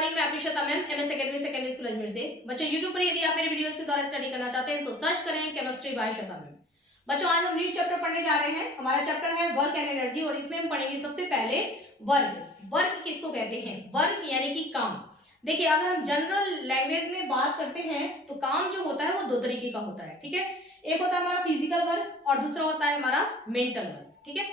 Morning में आपकी Shweta ma'am MS secondary school Ajmer से। बच्चों यूट्यूब पर यदि आप मेरे वीडियोस के द्वारा स्टडी करना चाहते हैं तो सर्च करें केमिस्ट्री बाय श्वेता मैम। बच्चों आज हम न्यू चैप्टर पढ़ने जा रहे हैं। हमारा चैप्टर है वर्क एंड एनर्जी और इसमें हम पढ़ेंगे सबसे पहले वर्क। वर्क किसको कहते हैं? वर्क यानी कि काम। देखिए अगर हम जनरल लैंग्वेज में बात करते हैं तो काम जो होता है वो दो तरीके का होता है, ठीक है। एक होता है हमारा फिजिकल वर्क और दूसरा होता है हमारा मेंटल वर्क, ठीक है।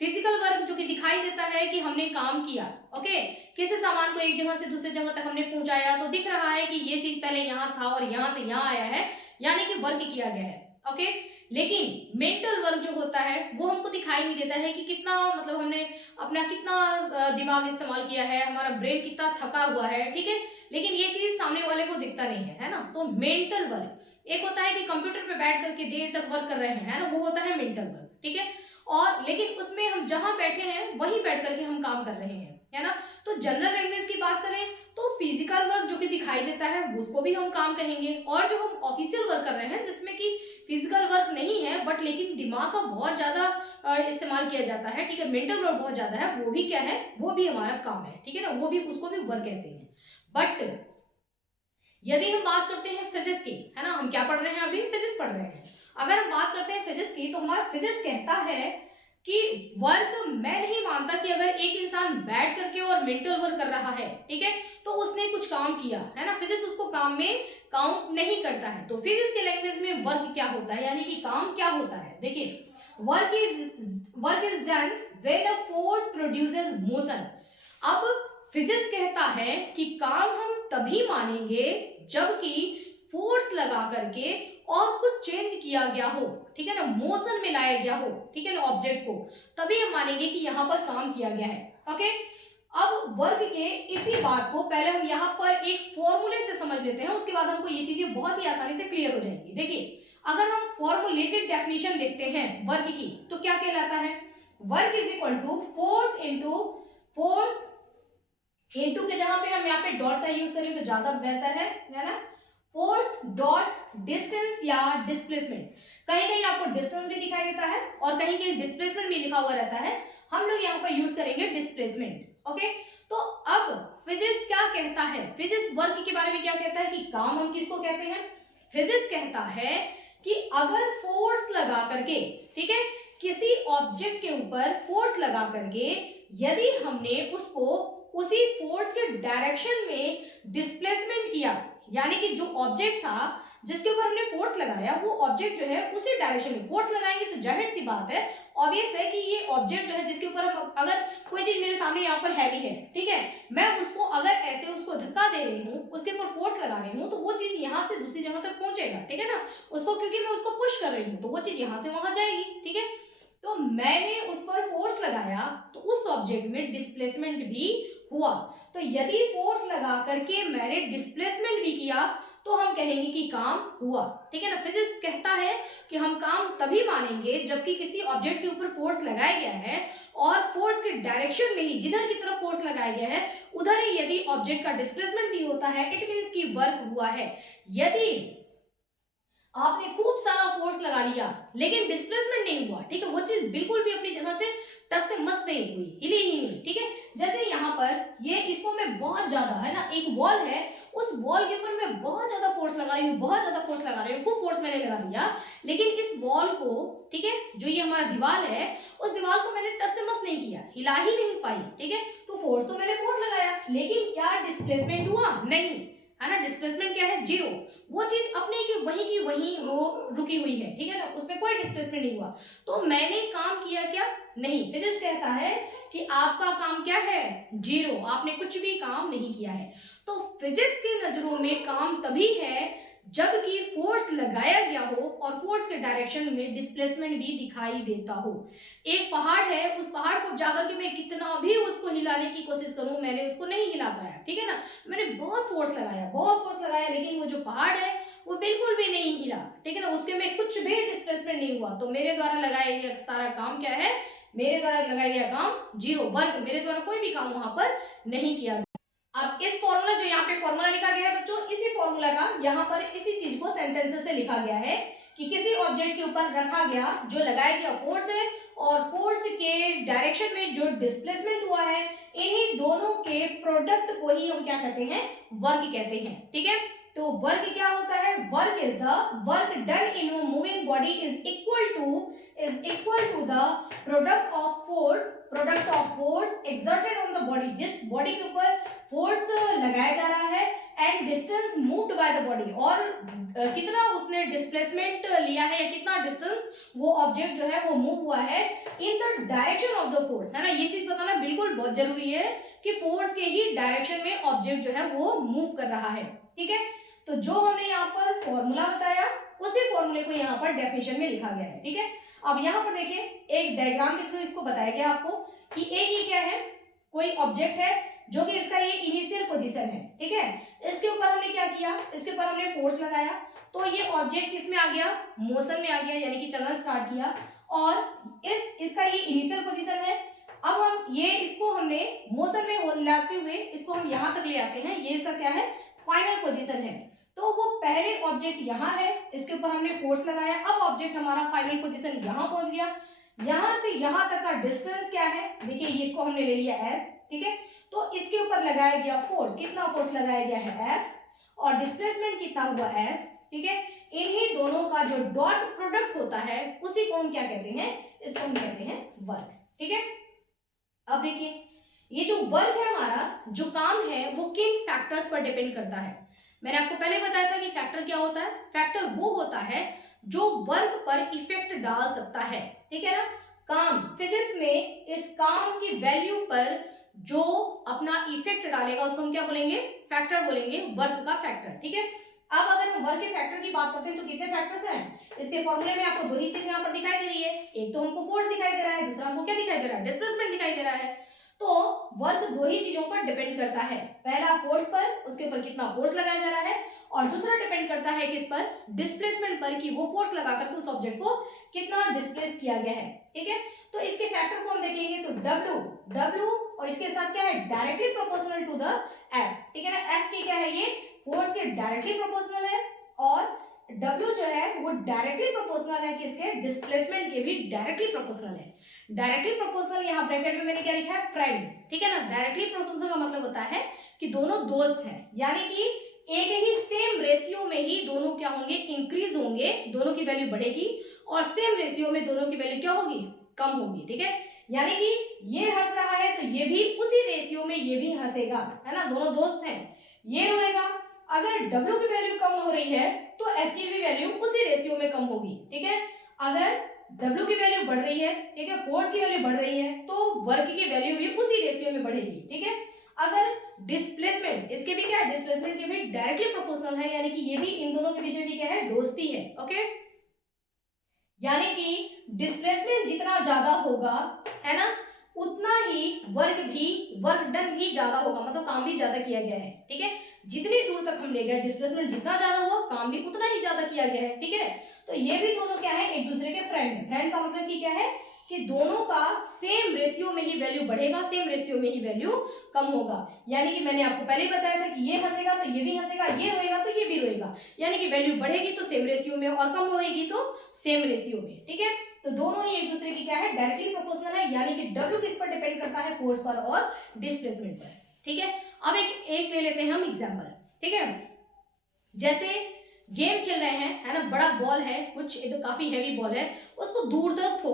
फिजिकल वर्क जो कि दिखाई देता है कि हमने काम किया, ओके, किसी सामान को एक जगह से दूसरी जगह तक हमने पहुंचाया तो दिख रहा है कि ये चीज पहले यहाँ था और यहाँ से यहाँ आया है, यानी कि वर्क किया गया है, ओके। लेकिन मेंटल वर्क जो होता है वो हमको दिखाई नहीं देता है कि कितना मतलब हमने अपना कितना दिमाग इस्तेमाल किया है, हमारा ब्रेन कितना थका हुआ है, ठीक है। लेकिन ये चीज सामने वाले को दिखता नहीं है ना। तो मेंटल वर्क एक होता है कि कंप्यूटर पे बैठ करके देर तक वर्क कर रहे हैं, है ना, वो होता है मेंटल वर्क, ठीक है। और लेकिन उसमें हम जहां बैठे हैं वहीं बैठ करके हम काम कर रहे हैं, है ना। तो जनरल लैंग्वेज की बात करें तो फिजिकल वर्क जो कि दिखाई देता है उसको भी हम काम कहेंगे, और जो हम ऑफिशियल वर्क कर रहे हैं जिसमें कि फिजिकल वर्क नहीं है बट लेकिन दिमाग का बहुत ज्यादा इस्तेमाल किया जाता है, ठीक है, मेंटल वर्क बहुत ज्यादा है, वो भी क्या है, वो भी हमारा काम है, ठीक है ना, वो भी उसको भी वर्क कहते हैं। बट यदि हम बात करते हैं फिजिक्स की, है ना, हम क्या पढ़ रहे हैं, अभी फिजिक्स पढ़ रहे हैं। अगर हम बात करते हैं फिजिक्स की तो हमारा फिजिक्स कहता है कि वर्क, मैं नहीं मानता कि अगर एक इंसान बैठ करके और मेंटल वर्क कर रहा है, ठीक है, तो उसने कुछ काम किया, है ना, फिजिक्स उसको काम में काउंट नहीं करता है। तो फिजिक्स के लैंग्वेज में वर्क क्या होता है, यानी कि काम क्या होता है, देखिए work is done when a force produces motion. अब फिजिक्स कहता है कि काम हम तभी मानेंगे जबकि फोर्स लगा करके और कुछ चेंज किया गया हो, ठीक है ना, मोशन में लाया गया हो, ठीक है ना, ऑब्जेक्ट को, तभी हम मानेंगे कि यहाँ पर काम किया गया है, ओके। अब वर्क के इसी बात को पहले हम यहाँ पर एक फॉर्मूले से समझ लेते हैं, उसके बाद हमको ये चीजें बहुत ही आसानी से क्लियर हो जाएंगी। देखिए अगर हम फॉर्मुलेटेड डेफिनेशन देखते हैं वर्क की तो क्या कहलाता है, work is equal to force into के जहां पे हम यहाँ पे डॉट का यूज करें तो ज्यादा बेहतर है ना, फोर्स डॉट डिस्टेंस या डिस्प्लेसमेंट। कहीं कहीं आपको डिस्टेंस भी दिखाई देता है और कहीं कहीं डिस्प्लेसमेंट भी लिखा हुआ रहता है, हम लोग यहाँ पर यूज करेंगे डिस्प्लेसमेंट, ओके। तो अब फिजिक्स क्या कहता है, फिजिक्स वर्क के बारे में क्या कहता है कि काम हम किसको कहते हैं, फिजिक्स कहता है कि अगर फोर्स लगा करके, ठीक है, किसी ऑब्जेक्ट के ऊपर फोर्स लगा करके यदि हमने उसको उसी फोर्स के डायरेक्शन में डिस्प्लेसमेंट किया, यानी कि जो ऑब्जेक्ट था जिसके ऊपर हमने फोर्स लगाया वो ऑब्जेक्ट जो है उसी डायरेक्शन में फोर्स लगाएंगे तो जाहिर सी बात है, ऑब्वियस है कि ये ऑब्जेक्ट जो है जिसके ऊपर हम, अगर कोई चीज मेरे सामने यहाँ पर हैवी है, ठीक है, मैं उसको अगर ऐसे उसको धक्का दे रही हूँ, उसके ऊपर फोर्स लगा रही हूँ तो वो चीज यहाँ से दूसरी जगह तक पहुंचेगा, ठीक है ना, उसको क्योंकि मैं उसको पुश कर रही हूँ तो वो चीज यहाँ से वहां जाएगी, ठीक है। तो मैंने उस पर फोर्स लगाया तो उस ऑब्जेक्ट में डिस्प्लेसमेंट भी हुआ। तो यदि फोर्स लगा करके मैंने डिस्प्लेसमेंट भी किया तो हम कहेंगे कि काम हुआ, ठीक है ना। फिजिक्स कहता है कि हम काम तभी मानेंगे जबकि किसी ऑब्जेक्ट के ऊपर फोर्स लगाया गया है और फोर्स के डायरेक्शन में ही, जिधर की तरफ फोर्स लगाया गया है उधर ही यदि ऑब्जेक्ट का डिस्प्लेसमेंट भी होता है, इट मींस कि वर्क हुआ है। यदि आपने खूब सारा फोर्स लगा लिया लेकिन डिस्प्लेसमेंट नहीं हुआ, ठीक है, वो चीज बिल्कुल भी अपनी जगह से टच से मस्त नहीं हुई, हिली ही नहीं, ठीक है। जैसे यहाँ पर ये इसको मैं बहुत ज्यादा, है ना, एक वॉल है, उस वॉल के ऊपर मैं बहुत ज्यादा फोर्स लगा रही हूँ, बहुत ज्यादा फोर्स लगा रही हूँ, खूब फोर्स मैंने लगा दिया, लेकिन इस वॉल को, ठीक है, जो ये हमारा दीवार है उस दीवार को मैंने टच से मस्त नहीं किया, हिला ही नहीं पाई, ठीक है। तो फोर्स तो मैंने बहुत लगाया लेकिन क्या डिस्प्लेसमेंट हुआ? नहीं, है ना, डिस्प्लेसमेंट क्या है? जीरो। वो चीज अपने की वही वो रुकी हुई है, ठीक है ना, उसमें कोई डिस्प्लेसमेंट नहीं हुआ। तो मैंने काम किया क्या? नहीं। फिजिक्स कहता है कि आपका काम क्या है? जीरो, आपने कुछ भी काम नहीं किया है। तो फिजिक्स की नजरों में काम तभी है जबकि फोर्स लगाया गया हो और फोर्स के डायरेक्शन में डिस्प्लेसमेंट भी दिखाई देता हो। एक पहाड़ है, उस पहाड़ को जाकर के मैं कितना भी उसको हिलाने की कोशिश करूं, मैंने उसको नहीं हिला पाया, ठीक है ना, मैंने बहुत फोर्स लगाया लेकिन वो जो पहाड़ है वो बिल्कुल भी नहीं हिला, ठीक है ना, उसके में कुछ भी डिस्प्लेसमेंट नहीं हुआ। तो मेरे द्वारा लगाया गया सारा काम क्या है? मेरे द्वारा लगाया गया काम जीरो, वर्क, मेरे द्वारा कोई भी काम वहां पर नहीं किया गया। अब इस फॉर्मूला, जो यहाँ पे फॉर्मूला लिखा गया है बच्चों, इसी फॉर्मूला का यहाँ पर इसी चीज को सेंटेंसेस से लिखा गया है कि किसी ऑब्जेक्ट के ऊपर रखा गया जो लगाया गया फोर्स है और फोर्स के डायरेक्शन में जो डिस्प्लेसमेंट हुआ है इन्हीं दोनों के प्रोडक्ट को ही हम क्या कहते हैं, वर्क कहते हैं। ठीक है, तो वर्क क्या होता है, work is the work done in moving body is equal to the product of force exerted on the body, जिस बॉडी के ऊपर फोर्स लगाया जा रहा है, and distance moved by the body, और कितना उसने डिस्प्लेसमेंट लिया है या कितना डिस्टेंस वो ऑब्जेक्ट जो है वो मूव हुआ है in the direction of the force, है ना। ये चीज बताना बिल्कुल बहुत जरूरी है कि फोर्स के ही डायरेक्शन में ऑब्जेक्ट जो है वो मूव कर रहा है। ठीक है, तो जो हमने यहाँ पर फॉर्मूला बताया उसी फॉर्मूले को यहाँ पर डेफिनेशन में लिखा गया है। ठीक है, अब यहाँ पर देखिए एक डायग्राम के थ्रू इसको बताया गया आपको कि एक ये क्या है, कोई ऑब्जेक्ट है जो कि इसका ये इनिशियल पोजीशन है। ठीक है, इसके ऊपर हमने क्या किया, इसके ऊपर हमने फोर्स लगाया, तो ये ऑब्जेक्ट किस में आ गया, मोशन में आ गया, यानी कि चलना स्टार्ट किया, और इसका ये इनिशियल पोजीशन है। अब हम ये इसको हमने मोशन में लाते हुए इसको हम यहाँ तक ले आते हैं, ये इसका क्या है, फाइनल पोजीशन है। तो वो पहले ऑब्जेक्ट यहाँ है, इसके ऊपर हमने फोर्स लगाया, अब ऑब्जेक्ट हमारा फाइनल पोजीशन यहाँ पहुंच गया। यहाँ से यहाँ तक का डिस्टेंस क्या है, देखिए ये इसको हमने ले लिया s। ठीक है, तो इसके ऊपर लगाया गया फोर्स, कितना फोर्स लगाया गया है F, और डिस्प्लेसमेंट कितना हुआ s। ठीक है, इन्हीं दोनों का जो डॉट प्रोडक्ट होता है उसी को हम क्या कहते हैं, इसको हम कहते हैं वर्क। ठीक है, अब देखिए ये जो वर्क है हमारा, जो काम है वो किन फैक्टर्स पर डिपेंड करता है। मैंने आपको पहले बताया था कि फैक्टर क्या होता है, फैक्टर वो होता है जो वर्क पर इफेक्ट डाल सकता है। ठीक है ना, काम, फिजिक्स में इस काम की वैल्यू पर जो अपना इफेक्ट डालेगा उसको हम क्या बोलेंगे, फैक्टर बोलेंगे, वर्क का फैक्टर। ठीक है, अब अगर हम वर्क के फैक्टर की बात करते हैं तो कितने फैक्टर्स हैं, इसके फॉर्मूले में आपको दो ही चीजें यहाँ पर दिखाई दे रही है, एक तो हमको फोर्स दिखाई दे रहा है, दूसरा हमको क्या दिखाई दे रहा है, डिस्प्लेसमेंट दिखाई दे रहा है। तो वर्क दो ही चीजों पर डिपेंड करता है, पहला फोर्स पर, उसके ऊपर कितना फोर्स लगाया जा रहा है, और दूसरा डिपेंड करता है किस पर, डिस्प्लेसमेंट पर, कि वो फोर्स लगाकर उस ऑब्जेक्ट को कितना डिस्प्लेस किया गया है। ठीक है, तो इसके फैक्टर को हम देखेंगे तो W और इसके साथ क्या है, directly proportional to the F। ठीक है ना, F की क्या है, ये फोर्स के डायरेक्टली प्रोपोर्शनल है, और W जो है वो डायरेक्टली प्रोपोर्शनल है किसके, डिस्प्लेसमेंट के भी डायरेक्टली प्रोपोर्शनल है। डायरेक्टली प्रोपोर्शनल, यहाँ ब्रैकेट में मैंने क्या लिखा है, फ्रेंड। ठीक है ना, डायरेक्टली प्रोपोर्शनल का मतलब होता है कि दोनों दोस्त हैं, यानी कि एक ही सेम रेशियो में ही दोनों क्या होंगे, इंक्रीज होंगे, दोनों की वैल्यू बढ़ेगी, और सेम रेशियो में दोनों की वैल्यू क्या होगी, कम होगी। ठीक है, यानी कि ये हंस रहा है तो ये भी उसी रेशियो में ये भी हंसेगा, है ना, दोनों दोस्त हैं, ये रोएगा। अगर W की वैल्यू कम हो रही है तो F की भी वैल्यू उसी रेशियो में कम होगी। ठीक है, अगर W की वैल्यू बढ़ रही है, ठीक है, फोर्स की वैल्यू बढ़ रही है, तो वर्क की वैल्यू भी उसी रेशियो में बढ़ेगी। ठीक है, अगर डिस्प्लेसमेंट, इसके भी क्या है, डिस्प्लेसमेंट के भी डायरेक्टली प्रोपोर्शनल है, यानी कि ये भी इन दोनों के बीच में भी क्या है, दोस्ती है। ओके, यानी कि डिस्प्लेसमेंट जितना ज्यादा होगा, है ना, उतना ही वर्क डन भी ज्यादा होगा, मतलब काम भी ज्यादा किया गया है। ठीक है, जितनी दूर तक हम ले गए, डिस्प्लेसमेंट जितना ज्यादा हुआ, काम भी उतना ही ज्यादा किया गया है। ठीक है, तो ये भी दोनों क्या है, एक दूसरे के फ्रेंड है। फ्रेंड का मतलब कि क्या है, कि दोनों का सेम रेशियो में ही वैल्यू बढ़ेगा, सेम रेशियो में ही वैल्यू कम होगा। यानी कि मैंने आपको पहले ही बताया था कि ये हंसेगा तो ये भी हंसेगा, ये रोएगा तो ये भी रोएगा, यानी कि वैल्यू बढ़ेगी तो सेम रेशियो में, और कम होएगी तो सेम रेशियो में। ठीक है, तो दोनों ही एक दूसरे की क्या है, डायरेक्टली प्रोपोर्शनल है, यानी कि W किस पर डिपेंड करता है, फोर्स पर और डिस्प्लेसमेंट पर। ठीक है, अब एक ले लेते हैं हम एग्जांपल। ठीक है, जैसे गेम खेल रहे हैं, है ना, बड़ा बॉल है, कुछ ये तो काफी हैवी बॉल है, उसको दूर तक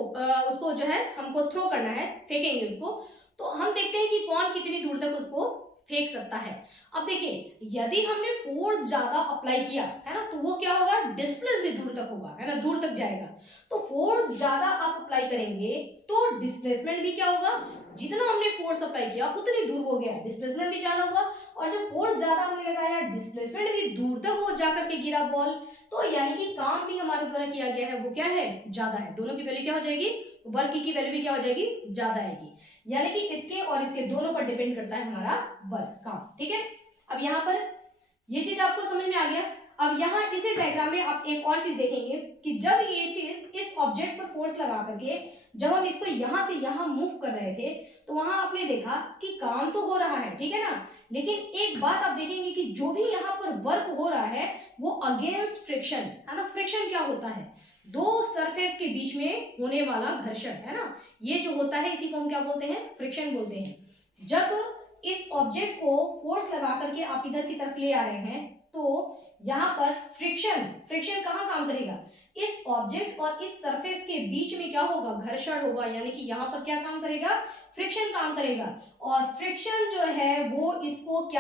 उसको जो है हमको थ्रो करना है, फेंकेंगे उसको, तो हम देखते हैं कि कौन कितनी दूर तक उसको फेंक सकता है। अब देखिए, यदि हमने फोर्स ज्यादा अप्लाई किया, है ना, तो वो क्या होगा, डिस्प्लेस भी दूर तक होगा, है ना, दूर तक जाएगा। तो फोर्स ज्यादा आप अप्लाई करेंगे तो डिस्प्लेसमेंट भी क्या होगा, जितना हमने फोर्स अप्लाई किया उतनी दूर हो गया, डिस्प्लेसमेंट भी ज्यादा हुआ, और जब फोर्स ज्यादा हमने लगाया, डिस्प्लेसमेंट भी दूर तक हो जाकर के गिरा बॉल, तो यानी कि काम भी हमारे द्वारा किया गया है वो क्या है, ज्यादा है। दोनों की वैल्यू क्या हो जाएगी, वर्क की वैल्यू भी क्या हो जाएगी, ज्यादा आएगी, यानी कि इसके और इसके दोनों पर डिपेंड करता है हमारा वर्क, काम। ठीक है, अब यहाँ पर ये चीज आपको समझ में आ गया। अब यहाँ इसी डायग्राम में आप एक और चीज देखेंगे कि जब ये चीज इस ऑब्जेक्ट पर फोर्स लगा करके जब हम इसको यहाँ से यहाँ मूव कर रहे थे, तो वहां आपने देखा कि काम तो हो रहा है, ठीक है ना, लेकिन एक बात आप देखेंगे कि जो भी यहाँ पर वर्क हो रहा है वो अगेंस्ट फ्रिक्शन, है ना। फ्रिक्शन क्या होता है, दो सरफेस के बीच में होने वाला घर्षण, है ना, ये जो होता है इसी को हम क्या बोलते हैं, फ्रिक्शन बोलते हैं। जब इस ऑब्जेक्ट को फोर्स लगा करके आप इधर की तरफ ले आ रहे हैं तो यहाँ पर फ्रिक्शन कहाँ काम करेगा, इस ऑब्जेक्ट और इस सरफेस के बीच में क्या होगा, घर्षण होगा, यानी कि यहाँ पर क्या काम करेगा, फ्रिक्शन काम करेगा। और फ्रिक्शन जो है वो इसको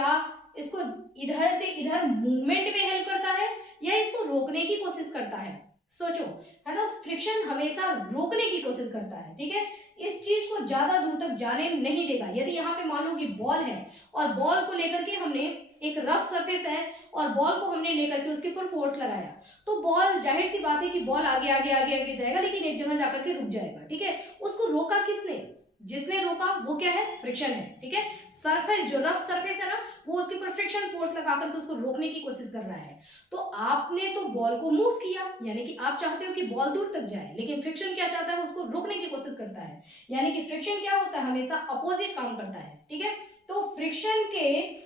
इधर से इधर मूवमेंट में हेल्प करता है या इसको रोकने की कोशिश करता है, सोचो, है ना। फ्रिक्शन हमेशा रोकने की कोशिश करता है, ठीक है, इस चीज को ज्यादा दूर तक जाने नहीं देगा। यदि यहाँ पे मान लो कि बॉल है और बॉल को लेकर के हमने एक रफ सरफेस है और बॉल को हमने लेकर के उसके ऊपर फोर्स लगाया, तो बॉल, जाहिर सी बात है कि बॉल आगे आगे आगे आगे जाएगा, लेकिन एक जगह जाकर के रुक जाएगा, ठीक है। उसको रोका किसने, जिसने रोका वो क्या है, फ्रिक्शन है, ठीक है। सरफेस, जो रफ सरफेस है ना, वो उसके ऊपर फ्रिक्शन फोर्स लगा करके उसको रोकने की कोशिश कर रहा है। तो आपने तो बॉल को मूव किया, यानी कि आप चाहते हो कि बॉल दूर तक जाए, लेकिन फ्रिक्शन क्या चाहता है, उसको रोकने की कोशिश करता है। यानी कि फ्रिक्शन क्या होता है, हमेशा अपोजिट काम करता है, ठीक है। तो फ्रिक्शन के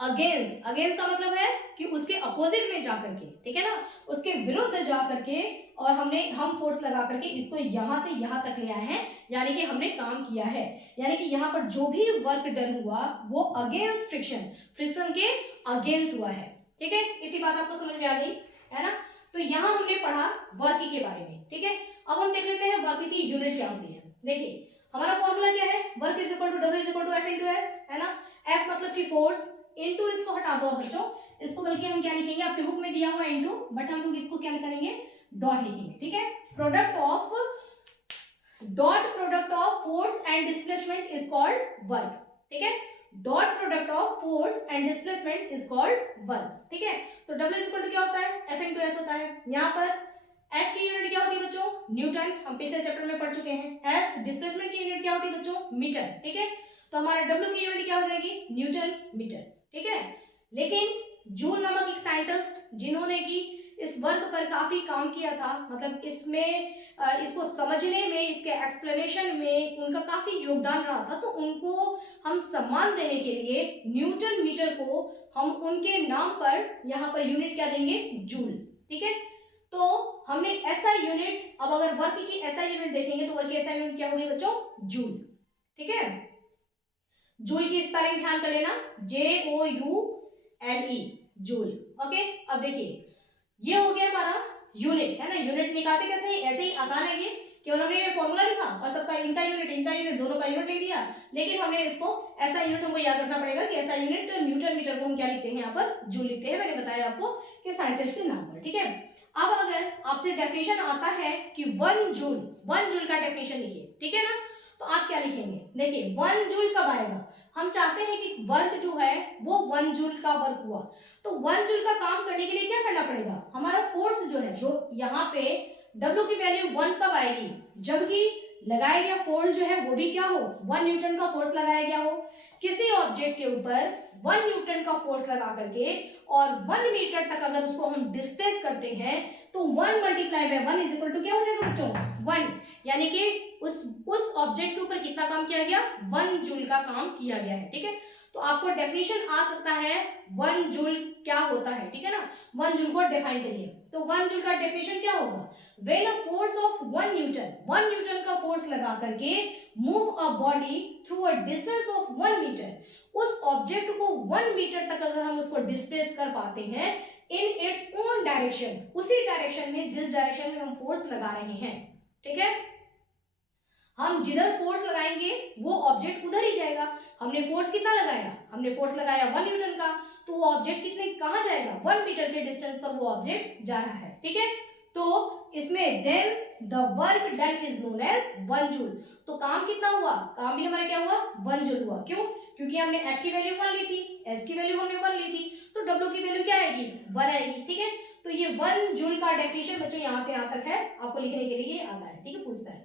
अगेंस्ट का मतलब है कि उसके अपोजिट में जाकर के, ठीक है ना, उसके विरुद्ध जाकर के, और हम फोर्स लगा करके इसको यहां से यहां तक ले आए हैं, यानी कि हमने काम किया है। यानी कि यहाँ पर जो भी वर्क डन हुआ वो अगेंस्ट फ्रिक्शन के अगेंस्ट हुआ है, ठीक है। इतनी बात आपको समझ में आ गई, है ना। तो यहाँ हमने पढ़ा वर्क के बारे में, ठीक है। अब हम देख लेते हैं वर्क की यूनिट क्या होती है। देखिए हमारा फॉर्मूला क्या है, work is equal to W is equal to F into S, है ना। एफ मतलब कि फोर्स, इनटू इसको हटा दो बच्चों, इसको बल्कि हम क्या लिखेंगे, आपके बुक में दिया हुआ इनटू, बट हम लोग इसको क्या करेंगे, डॉट लिखेंगे, ठीक है। Product of force and displacement is called work, ठीक है। Dot product of force and displacement is called work, ठीक है। तो डब्ल्यू इज इक्वल टू क्या होता है, एफ इंटू एस होता है। यहाँ पर एफ की यूनिट क्या होती है बच्चों, न्यूटन, हम पिछले चैप्टर में पढ़ चुके हैं। एस डिस्प्लेसमेंट की यूनिट क्या होती है बच्चों, मीटर, ठीक है। तो हमारा डब्ल्यू की यूनिट क्या हो जाएगी, न्यूटन मीटर, ठीक है। लेकिन जूल नामक एक साइंटिस्ट जिन्होंने कि इस वर्क पर काफी काम किया था, मतलब इसमें इसको समझने में, इसके एक्सप्लेनेशन में उनका काफी योगदान रहा था, तो उनको हम सम्मान देने के लिए न्यूटन मीटर को हम उनके नाम पर यहाँ पर यूनिट क्या देंगे, जूल, ठीक है। तो हमने एसआई यूनिट, अब अगर वर्क की एसआई यूनिट देखेंगे तो वर्क की एसआई यूनिट क्या होगी बच्चों, जूल, ठीक है। जूल की स्पेलिंग ध्यान कर लेना, JOULE, जूल, ओके। अब देखिए ये हो गया हमारा यूनिट, है ना। यूनिट निकालते कैसे हैं, ऐसे ही आसान है ये, केवल हमने ये फॉर्मूला लिखा और सबका इनका यूनिट दोनों का यूनिट लिख दिया, लेकिन हमने इसको ऐसा यूनिट हमको याद रखना पड़ेगा कि ऐसा यूनिट न्यूटन मीटर को हम क्या लिखते हैं, यहाँ पर जूल लिखते हैं। मैंने बताया आपको कि साइंटिस्ट के नाम पर, ठीक है। अब अगर आपसे डेफिनेशन आता है कि 1 जूल का डेफिनेशन लिखिए, ठीक है ना, तो आप क्या लिखेंगे, देखिए 1 जूल कब आएगा, हम चाहते हैं कि वर्क जो है वो 1 जूल का वर्क हुआ, तो 1 जूल का काम करने के लिए क्या करना पड़ेगा, हमारा फोर्स जो है, जो यहाँ पे W की वैल्यू 1 कब आएगी, जबकि लगाया गया फोर्स जो है वो भी क्या हो, 1 न्यूटन का फोर्स लगाया गया हो। किसी ऑब्जेक्ट के ऊपर 1 न्यूटन का फोर्स लगा करके और 1 मीटर तक अगर उसको हम डिस्प्लेस करते हैं तो 1 multiply by 1 is equal to क्या हो जाएगा बच्चों, 1, यानी कि उस ऑब्जेक्ट के ऊपर कितना काम किया गया, 1 जूल का काम किया गया है, ठीक है। तो आपको डेफिनेशन आ सकता है 1 जूल क्या होता है, ठीक है ना। 1 जूल को डिफाइन करिए, तो 1 जूल का डेफिनेशन क्या होगा, when a force of 1 newton का फोर्स लगा करके move a body through a distance of 1 metre, उस ऑब्जेक्ट को 1 मीटर तक अगर हम उसको डिस्प्लेस कर पाते हैं इन इट्स ओन डायरेक्शन, उसी डायरेक्शन में जिस डायरेक्शन में हम फोर्स लगा रहे हैं, ठीक है। हम जिधर फोर्स लगाएंगे वो ऑब्जेक्ट उधर ही जाएगा। हमने फोर्स कितना लगाया, हमने फोर्स लगाया 1 न्यूटन का, तो वो ऑब्जेक्ट कितने कहाँ जाएगा, 1 मीटर के डिस्टेंस पर वो ऑब्जेक्ट जा रहा है, ठीक है। तो इसमें then the work done is known as 1 joule, तो काम कितना हुआ, काम भी हमारा क्या हुआ, 1 जूल हुआ। क्यों, क्योंकि हमने F की वैल्यू 1 ली थी, S की वैल्यू हमने 1 ली थी, तो W की वैल्यू क्या आएगी, 1 आएगी, ठीक है। तो ये 1 जूल का डेफिनेशन बच्चों यहाँ से यहाँ तक है, आपको लिखने के लिए आता है, ठीक है, पूछता है।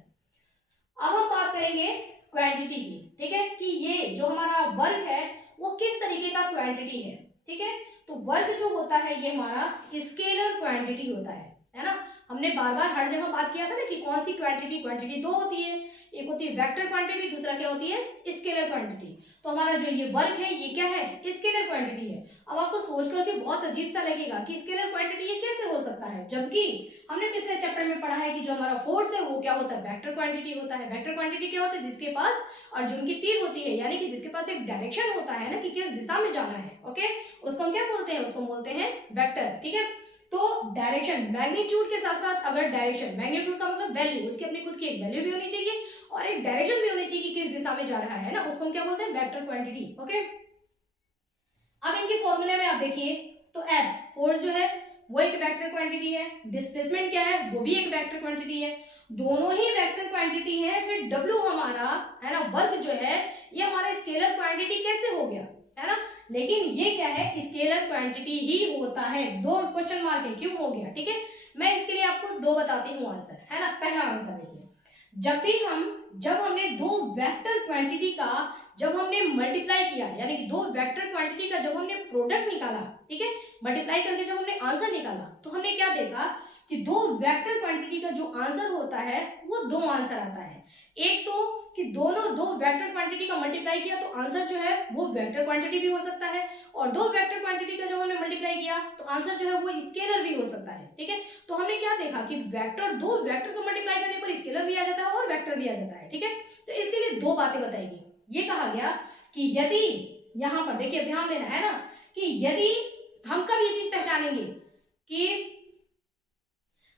अब हम बात करेंगे क्वांटिटी की, ठीक है, कि ये जो हमारा वर्क है वो किस तरीके का क्वांटिटी है, ठीक है। तो वर्क जो होता है ये हमारा स्केलर क्वांटिटी होता है ना। हमने बार बार हर जगह बात किया था ना कि कौन सी क्वांटिटी दो होती है, एक होती है वेक्टर क्वांटिटी, दूसरा क्या होती है, स्केलर क्वांटिटी। तो हमारा जो ये वर्क है ये क्या है, स्केलर क्वांटिटी है। अब आपको सोच करके बहुत अजीब सा लगेगा कि स्केलर क्वांटिटी ये कैसे हो सकता है, जबकि हमने पिछले चैप्टर में पढ़ा है कि जो हमारा फोर्स है वो क्या होता है, वेक्टर क्वांटिटी होता है। वेक्टर क्वांटिटी क्या होता है, जिसके पास अर्जुन की तीर होती है, यानी कि जिसके पास एक डायरेक्शन होता है ना कि किस दिशा में जाना है। ओके, उसको हम क्या बोलते हैं, उसको बोलते हैं वेक्टर। ठीक है, तो डायरेक्शन, मैग्नीट्यूड के साथ साथ अगर डायरेक्शन, मैग्नीट्यूड का मतलब वैल्यू, उसकी अपनी खुद की एक वैल्यू भी होनी चाहिए और एक डायरेक्शन भी होनी चाहिए कि किस दिशा में जा रहा है ना, उसको हम क्या बोलते हैं, वेक्टर क्वांटिटी। ओके, अब इनके फॉर्मूले में आप देखिए तो एफ, फोर्स जो है वो एक वेक्टर क्वांटिटी है, डिस्प्लेसमेंट क्या है वो भी एक वेक्टर क्वांटिटी है, दोनों ही वेक्टर क्वांटिटी है। फिर डब्ल्यू हमारा है ना, वर्क जो है ये हमारा स्केलर क्वांटिटी कैसे हो गया, है ना, लेकिन ये क्या है, स्केलर क्वांटिटी ही होता है। दो क्वेश्चन मार्क है, क्यों हो गया। ठीक है, मैं इसके लिए आपको दो बताती हूँ आंसर, है ना। पहला आंसर देखिए, जब हमने दो वेक्टर क्वांटिटी का जब हमने मल्टीप्लाई किया, यानी कि दो वेक्टर क्वांटिटी का जब हमने प्रोडक्ट निकाला, ठीक है, मल्टीप्लाई करके जब हमने आंसर निकाला, तो हमने क्या देखा कि दो वेक्टर क्वांटिटी का जो आंसर होता है वो दो आंसर आता है। एक तो कि दोनों दो वेक्टर क्वांटिटी का मल्टीप्लाई किया तो आंसर जो है वो वेक्टर क्वांटिटी भी हो सकता है, और दो वेक्टर क्वांटिटी का जब हमने मल्टीप्लाई किया तो आंसर जो है वो स्केलर भी हो सकता है। ठीक है, तो हमने क्या देखा कि वेक्टर, दो वेक्टर को मल्टीप्लाई करने पर स्केलर भी आ जाता है और वेक्टर भी आ जाता है। ठीक है, तो इसके लिए दो बातें बताएगी। ये कहा गया कि यदि, यहां पर देखिए ध्यान देना है ना, कि यदि हम कब ये चीज पहचानेंगे कि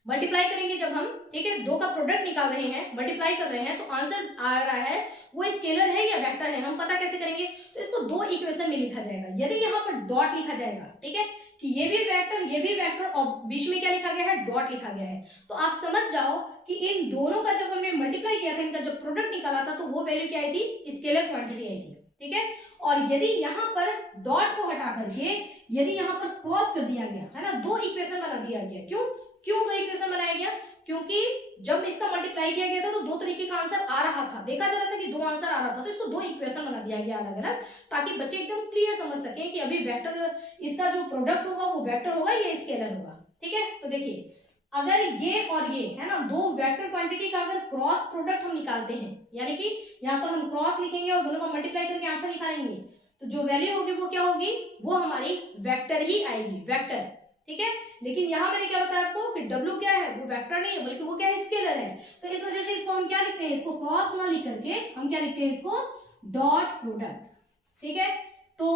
मल्टीप्लाई करेंगे जब हम, ठीक है, दो का प्रोडक्ट निकाल रहे हैं, मल्टीप्लाई कर रहे हैं, तो आंसर आ रहा है वो स्केलर है या वेक्टर है, हम पता कैसे करेंगे, तो इसको दो इक्वेशन में लिखा जाएगा। यदि यहाँ पर डॉट लिखा जाएगा, ठीक है, कि ये भी वेक्टर ये भी वेक्टर, और बीच में क्या लिखा गया है, डॉट लिखा गया है, तो आप समझ जाओ कि इन दोनों का जब हमने मल्टीप्लाई किया था, इनका जब प्रोडक्ट निकाला था, तो वो वैल्यू क्या आई थी, स्केलर क्वांटिटी आई थी। ठीक है, और यदि यहाँ पर डॉट को हटा करके यदि यहाँ पर क्रॉस कर दिया गया, है ना, दो इक्वेशन बना दिया गया, क्यों दो इक्वेशन बनाया गया, क्योंकि जब इसका मल्टीप्लाई किया गया था तो दो तरीके का आंसर आ रहा था, देखा जा रहा था कि दो आंसर आ रहा था, तो इसको दो इक्वेशन बना दिया गया अलग अलग, ताकि बच्चे एकदम क्लियर समझ सके कि अभी वेक्टर, इसका जो प्रोडक्ट होगा वो वेक्टर होगा या स्केलर होगा। ठीक है, तो देखिए अगर ये और ये, है ना, दो वेक्टर क्वांटिटी का अगर क्रॉस प्रोडक्ट हम निकालते हैं, यानी कि यहाँ पर हम क्रॉस लिखेंगे और दोनों का मल्टीप्लाई करके आंसर निकालेंगे, तो जो वैल्यू होगी वो क्या होगी, वो हमारी वेक्टर ही आएगी, वेक्टर। ठीक है, लेकिन यहाँ मैंने क्या बताया आपको कि W क्या है, वो वेक्टर नहीं है बल्कि वो क्या है, स्केलर है। तो इस वजह से इसको हम क्या लिखते हैं, इसको क्रॉस ना लिख करके हम क्या लिखते हैं, इसको डॉट प्रोडक्ट। ठीक है, तो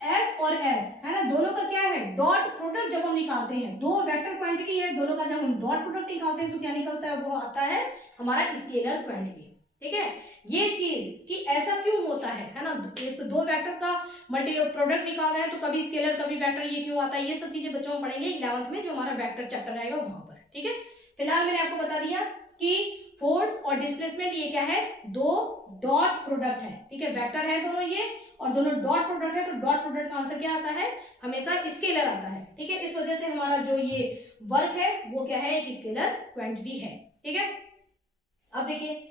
F और S, है ना, दोनों का क्या है, डॉट प्रोडक्ट जब हम निकालते हैं, दो वेक्टर क्वांटिटी है, दोनों का जब हम डॉट प्रोडक्ट निकालते हैं तो क्या निकलता है, वो आता है हमारा स्केलर क्वांटिटी। ठीक है, ये चीज कि ऐसा क्यों होता है ना, इस दो वेक्टर का मल्टी प्रोडक्ट निकाल रहे हैं तो कभी स्केलर कभी वेक्टर, ये क्यों आता है, ये सब चीजें बच्चों में पढ़ेंगे 11th में, जो हमारा वेक्टर चैप्टर रहेगा वहां पर। ठीक है, फिलहाल मैंने आपको बता दिया कि फोर्स और डिस्प्लेसमेंट ये क्या है, दो डॉट प्रोडक्ट है। ठीक है, वेक्टर है दोनों ये, और दोनों डॉट प्रोडक्ट है, तो डॉट प्रोडक्ट का आंसर क्या आता है, हमेशा स्केलर आता है। ठीक है, इस वजह से हमारा जो ये वर्क है वो क्या है, एक स्केलर क्वांटिटी है। ठीक है, अब देखिए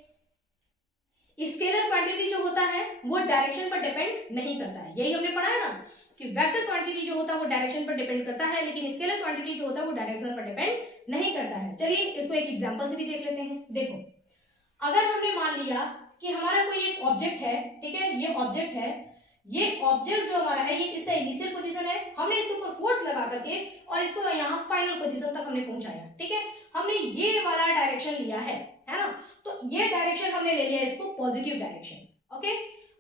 स्केलर क्वांटिटी जो होता है वो डायरेक्शन पर डिपेंड नहीं करता है, यही हमने पढ़ा है ना कि वेक्टर क्वांटिटी जो होता है वो डायरेक्शन पर डिपेंड करता है, लेकिन स्केलर क्वांटिटी जो होता है वो डायरेक्शन पर डिपेंड नहीं करता है। चलिए इसको एक एग्जांपल से भी देख लेते हैं। देखो, अगर हमने मान लिया कि हमारा कोई एक ऑब्जेक्ट है, ठीक है, ये ऑब्जेक्ट है, ये ऑब्जेक्ट जो हमारा है ये इसका इनिशियल पोजीशन है, हमने इसके ऊपर फोर्स लगा करके और इसको यहाँ फाइनल पोजीशन तक हमने पहुंचाया। ठीक है, हमने ये वाला डायरेक्शन लिया है ना, तो ये डायरेक्शन हमने ले लिया इसको पॉजिटिव डायरेक्शन। ओके,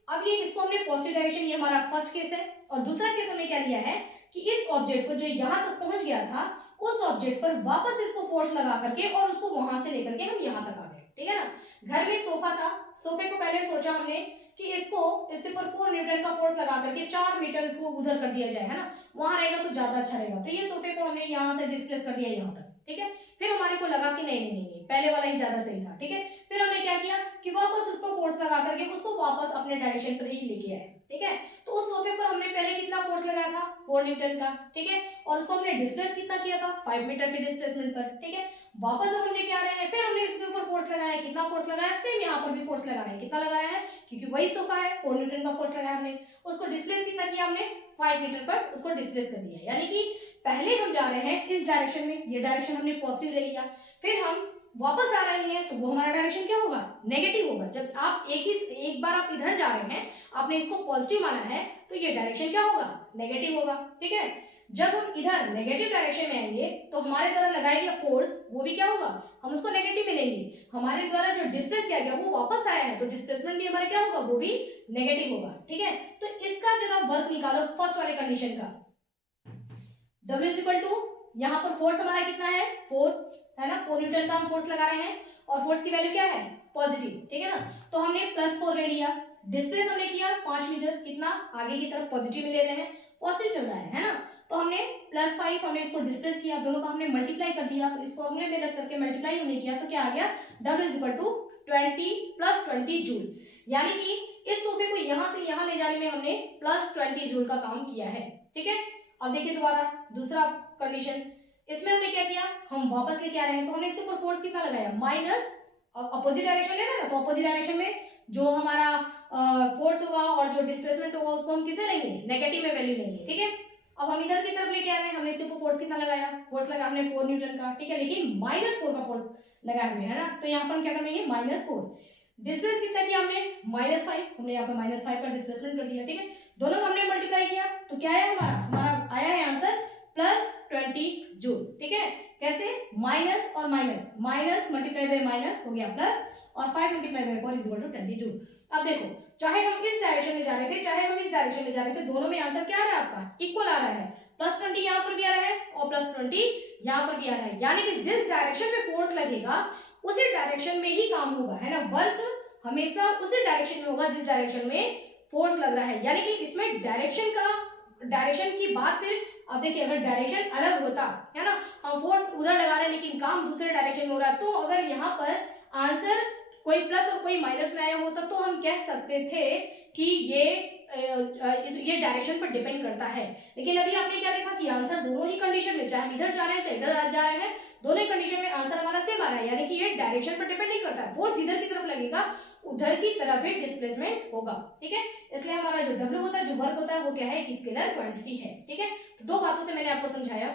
अब ये इसको हमने पॉजिटिव डायरेक्शन, ये हमारा फर्स्ट केस है, और दूसरा केस हमने क्या लिया है कि इस ऑब्जेक्ट को जो यहाँ तक पहुंच गया था उस ऑब्जेक्ट पर वापस इसको फोर्स लगा करके और उसको वहां से लेकर के हम यहाँ तक आ गए। ठीक है ना, घर में सोफा था, सोफे को पहले सोचा हमने कि इसको इसके ऊपर 4 न्यूटन का फोर्स लगा करके 4 मीटर इसको उधर कर दिया जाए, है ना, वहां रहेगा तो ज्यादा अच्छा रहेगा, तो ये सोफे को हमने यहाँ से डिस्प्लेस कर दिया यहाँ तक। ठीक है, फिर हमारे को लगा कि नहीं नहीं नहीं, नहीं पहले वाला ही ज्यादा सही था। ठीक है, फिर हमने क्या किया कि वापस उस पर फोर्स लगा करके उसको वापस अपने डायरेक्शन पर ही लेके आए। ठीक है, तो उस सोफे पर हमने पहले कितना फोर्स लगाया था, 4 न्यूटन का। ठीक है, और उसको हमने डिस्प्लेस कितना किया था, 5 मीटर के डिस्प्लेसमेंट पर। ठीक है, वापस अब हम लेके आ रहे हैं, फिर हमने इसके ऊपर फोर्स लगाया, कितना फोर्स लगाया, सेम यहाँ पर भी फोर्स लगा रहे हैं, कितना लगाया है, क्योंकि वही सोफा है, 4 न्यूटन का फोर्स लगाया हमने, उसको डिस्प्लेस कितना किया हमने, 5 मीटर पर उसको डिस्प्लेस कर दिया। यानी कि पहले हम जा रहे हैं इस डायरेक्शन में, ये डायरेक्शन हमने पॉजिटिव ले लिया, फिर हम वापस आ रहे हैं तो वो हमारा डायरेक्शन क्या होगा, नेगेटिव होगा। जब आप एक बार आप इधर जा रहे हैं, आपने इसको पॉजिटिव माना है, तो ये डायरेक्शन क्या होगा, नेगेटिव होगा। ठीक है, जब हम इधर नेगेटिव डायरेक्शन में आएंगे तो हमारे द्वारा लगाया गया फोर्स वो भी क्या होगा, हम उसको नेगेटिव में लेंगे। हमारे द्वारा जो डिस्प्लेस किया गया वो वापस आया है, तो डिस्प्लेसमेंट भी हमारा क्या होगा, वो भी नेगेटिव होगा। ठीक है, तो इसका जरा वर्क निकालो फर्स्ट वाले कंडीशन का। W इज इक्वल टू, यहाँ पर फोर्स हमारा कितना है, 4 है ना, 4 न्यूटन का हम फोर्स लगा रहे हैं और फोर्स की वैल्यू क्या है, पॉजिटिव। ठीक है ना, तो हमने +4 ले लिया, डिस्प्लेस हमने किया 5 मीटर, कितना आगे की तरफ पॉजिटिव में ले रहे हैं, पॉजिटिव चल रहा है ना। तो हमने +5 हमने इसको डिस्प्लेस किया, दोनों का हमने मल्टीप्लाई कर दिया, तो इस फॉर्मूले में रख करके मल्टीप्लाई हमने किया तो क्या आ गया, W is equal to 20 + 20 joule. यानी कि इस तोहफे को यहाँ से यहाँ ले जाने में हमने +20 जूल का काम किया है। ठीक है, अब देखिए दोबारा दूसरा कंडीशन, इसमें हमने क्या किया, हम वापस लेके आ रहे हैं, तो हमने इसके ऊपर फोर्स कितना लगाया, माइनस, अपोजिट डायरेक्शन ले रहे हैं ना, तो अपोजिट डायरेक्शन में जो हमारा फोर्स होगा और जो डिस्प्लेसमेंट होगा उसको हम किसे लेंगे, नेगेटिव में वैल्यू लेंगे। ठीक है, अब हम इधर की तरफ लेके आ रहे हैं, हमने इसके ऊपर फोर्स कितना लगाया, फोर्स लगा हमने 4 न्यूटन का। ठीक है, लेकिन -4 का फोर्स लगाया हुए है ना, तो यहाँ पर हम क्या करेंगे, -4, डिस्प्लेस कितना किया हमने, -5, हमने यहाँ पर -5 का डिस्प्लेसमेंट कर दिया। ठीक है, दोनों को हमने मल्टीप्लाई किया तो क्या है हमारा आया है आंसर +20 जूल। ठीक है, कैसे, माइनस और minus, minus multiply by minus हो गया प्लस, और 5 multiply by 4 is equal to 20 joule. अब देखो, चाहे हम इस डायरेक्शन में जा रहे थे, चाहे हम इस डायरेक्शन में जा रहे थे, दोनों में आंसर क्या आ रहा है आपका, इक्वल आ रहा है। +20 यहाँ पर भी आ रहा है और +20 यहाँ पर भी आ रहा है, यानी कि जिस डायरेक्शन में फोर्स लगेगा उसी डायरेक्शन में ही काम होगा, है ना। वर्क हमेशा उसी डायरेक्शन में होगा जिस डायरेक्शन में फोर्स लग रहा है, यानी कि इसमें डायरेक्शन की बात फिर, अब देखिए अगर डायरेक्शन अलग होता है ना, हम फोर्स उधर लगा रहे हैं लेकिन काम दूसरे डायरेक्शन में हो रहा है, तो अगर यहाँ पर आंसर कोई प्लस और कोई माइनस में आया होता तो हम कह सकते थे कि ये डायरेक्शन पर डिपेंड करता है। लेकिन अभी आपने क्या देखा कि आंसर दोनों ही कंडीशन में, चाहे हम इधर जा रहे हैं चाहे इधर जा रहे हैं, दोनों ही कंडीशन में आंसर हमारा सेम आ रहा है, यानी कि ये डायरेक्शन पर डिपेंड नहीं करता है, फोर्स जिधर की तरफ लगेगा उधर की तरफ ही डिस्प्लेसमेंट होगा। ठीक है, इसलिए हमारा जो W होता है, जो वर्क होता है, वो क्या है, एक स्केलर क्वांटिटी है। ठीक है, तो दो बातों से मैंने आपको समझाया।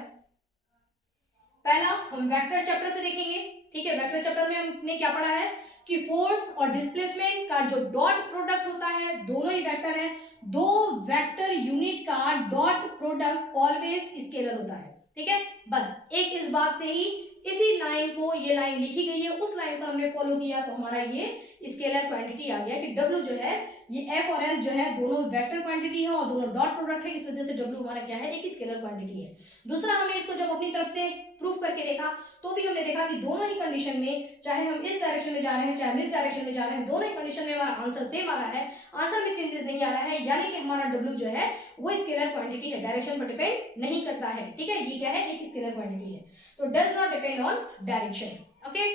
पहला हम वेक्टर चैप्टर से देखेंगे। ठीक है, वेक्टर चैप्टर में हमने क्या पढ़ा है कि फोर्स और डिस्प्लेसमेंट का जो डॉट प्रोडक्ट होता है, दोनों ही वेक्टर है, दो वेक्टर यूनिट का डॉट प्रोडक्ट ऑलवेज स्केलर होता है। ठीक है, बस एक इस बात से ही इसी लाइन को, ये लाइन लिखी गई है, उस लाइन पर हमने फॉलो किया तो हमारा ये स्केलर क्वांटिटी आ गया कि W जो है, ये F और S जो है दोनों वेक्टर क्वांटिटी है और दोनों डॉट प्रोडक्ट है, इस वजह से W हमारा क्या है, एक स्केलर क्वांटिटी है। दूसरा, हमने इसको जब अपनी तरफ से प्रूफ करके देखा तो भी हमने देखा कि दोनों ही कंडीशन में, चाहे हम इस डायरेक्शन में जा रहे हैं चाहे हम इस डायरेक्शन में जा रहे हैं, दोनों ही कंडीशन में हमारा आंसर सेम आ रहा है, आंसर में चेंजेस नहीं आ रहा है, यानी कि हमारा W जो है वो स्केलर क्वांटिटी है, डायरेक्शन पर डिपेंड नहीं करता है। ठीक है, ये क्या है, एक स्केलर क्वांटिटी है, तो does not depend on direction. Okay,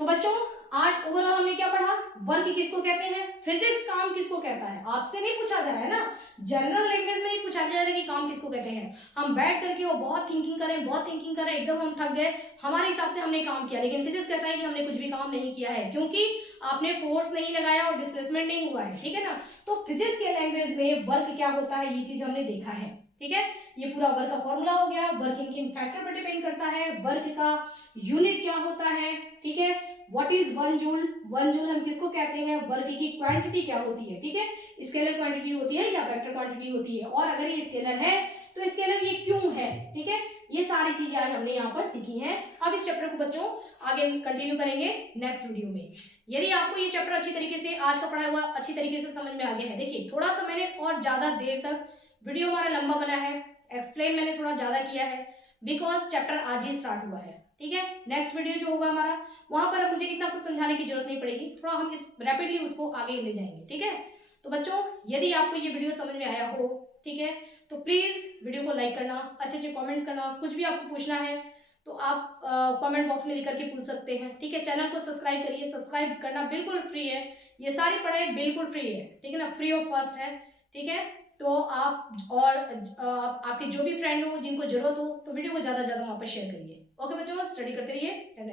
तो बच्चों आज ओवरऑल हमने क्या पढ़ा, वर्क किसको कहते हैं, फिजिक्स काम किसको कहता है, आपसे नहीं पूछा जा रहा है ना, जनरल लैंग्वेज में ही पूछा जा रहा है कि काम किसको कहते हैं। हम बैठ करके वो बहुत थिंकिंग करें, एकदम हम थक गए, हमारे हिसाब से हमने काम किया, लेकिन फिजिक्स कहता है कि हमने कुछ भी काम नहीं किया है, क्योंकि आपने फोर्स नहीं लगाया और डिस्प्लेसमेंट नहीं हुआ है। ठीक है ना, तो फिजिक्स के लैंग्वेज में वर्क क्या होता है, ये चीज हमने देखा है। ठीक है, ये पूरा वर्क का फॉर्मूला हो गया, वर्क किन फैक्टर पर डिपेंड करता है, वर्क का यूनिट क्या होता है। ठीक है, व्हाट इज 1 जूल, 1 जूल हम किसको कहते हैं, वर्क की क्वांटिटी क्या होती है। ठीक है, स्केलर क्वांटिटी होती है या वेक्टर क्वांटिटी होती है, और अगर ये स्केलर है तो स्केलर ये क्यों है। ठीक है, ये सारी चीजें आज हमने यहाँ पर सीखी हैं। अब इस चैप्टर को बच्चों आगे कंटिन्यू करेंगे नेक्स्ट वीडियो में। यदि आपको ये चैप्टर अच्छी तरीके से, आज का पढ़ा हुआ अच्छी तरीके से समझ में आ गया है, देखिए थोड़ा सा मैंने और ज्यादा देर तक, वीडियो हमारा लंबा बना है, एक्सप्लेन मैंने थोड़ा ज्यादा किया है, बिकॉज चैप्टर आज ही स्टार्ट हुआ है। ठीक है, नेक्स्ट वीडियो जो होगा हमारा, वहां पर अब मुझे इतना कुछ समझाने की जरूरत नहीं पड़ेगी, थोड़ा हम इस रैपिडली उसको आगे ले जाएंगे। ठीक है, तो बच्चों यदि आपको ये वीडियो समझ में आया हो, ठीक है, तो प्लीज वीडियो को लाइक करना, अच्छे अच्छे कमेंट्स करना, कुछ भी आपको पूछना है तो आप कमेंट बॉक्स में लिख करके पूछ सकते हैं। ठीक है, चैनल को सब्सक्राइब करिए, सब्सक्राइब करना बिल्कुल फ्री है, ये सारी पढ़ाई बिल्कुल फ्री है। ठीक है ना, फ्री ऑफ कॉस्ट है। ठीक है, तो आप और आपके जो भी फ्रेंड हो जिनको जरूरत हो तो वीडियो को ज़्यादा से ज़्यादा वहाँ पर शेयर करिए। ओके बच्चों, स्टडी करते रहिए।